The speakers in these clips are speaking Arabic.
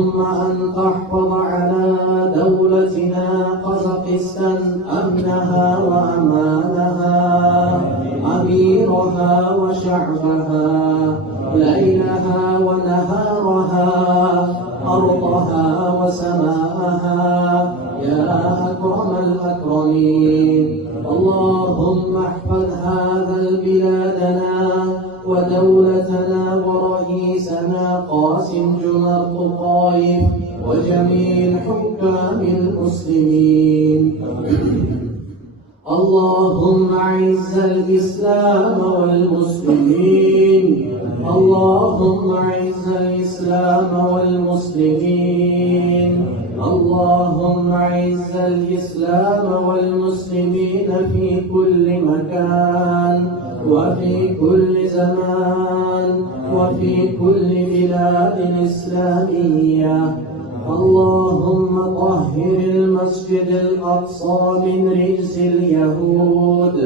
اللهم أن تحفظ على دولتنا قزاقستان أمنها وأمانها، أميرها وشعبها، ليلها ونهارها، أرضها وسماءها، يا أكرم الأكرمين. اللهم احفظ هذا بلادنا ودولتنا ورئيسنا قاسم جمر طقايف وجميع حكام المسلمين. اللهم أعز الإسلام والمسلمين، اللهم أعز الإسلام والمسلمين، اللهم أعز الإسلام والمسلمين في كل مكان وفي كل زمان وفي كل بلاد إسلامية. اللهم طهر المسجد الأقصى من رجس اليهود،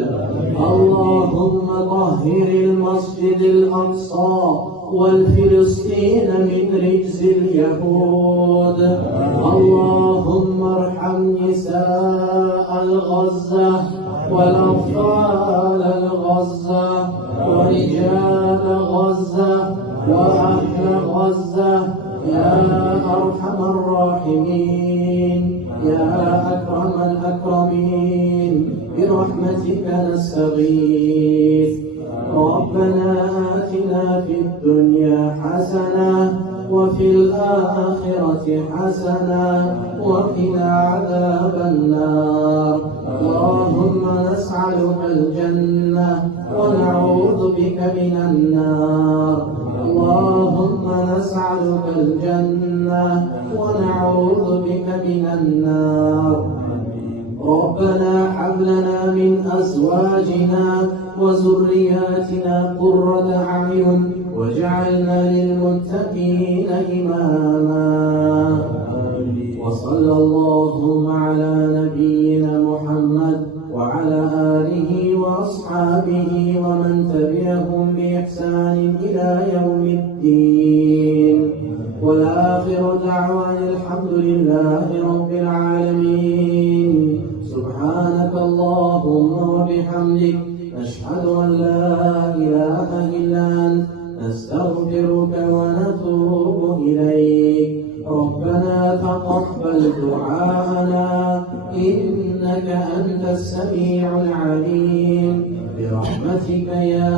اللهم طهر المسجد الأقصى والفلسطين من رجس اليهود. اللهم ارحم نساء الغزة والأطفال الغزة ورجال غزة وأهل غزة، يا أرحم الراحمين، يا أكرم الأكرمين، برحمتك نستغيث. ربنا آتنا في الدنيا حسنة وفي الآخرة حسنة وقنا عذاب النار. اللهم نسألك الجنة ونعوذ بك من النار، اللهم نسألك الجنة ونعوذ بك من النار. ربنا هب لنا من أزواجنا وذرياتنا قرة أعين واجعلنا للمتقين إماما. وصلى اللهم على نبينا محمد وعلى آله وأصحابه ومن تبعهم بإحسان إلى يوم الدين. والآخر دعوانا الحمد لله رب العالمين. سبحانك اللهم وبحمدك نشهد أن لا إله إلا أنت نستغفرك ونتوب إليك. ربنا تقبل دعاءنا إنك أنت السميع العليم برحمتك يا